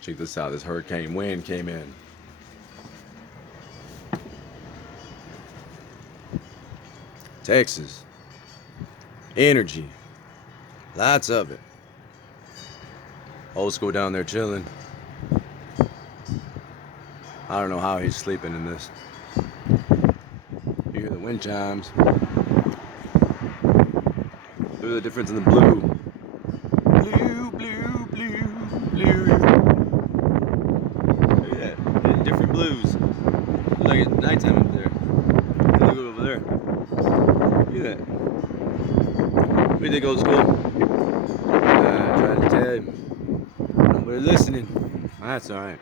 Check this out. This hurricane wind came in. Texas. Energy. Lots of it. Old school down there chilling. I don't know how he's sleeping in this. You hear the wind chimes. Look at the difference in the blue. Blue, blue, blue, blue. Look at that. Getting different blues. Look like it's nighttime up there. Look over there. Look at that. What do you think, old school? Trying to tell you. Nobody listening. That's alright.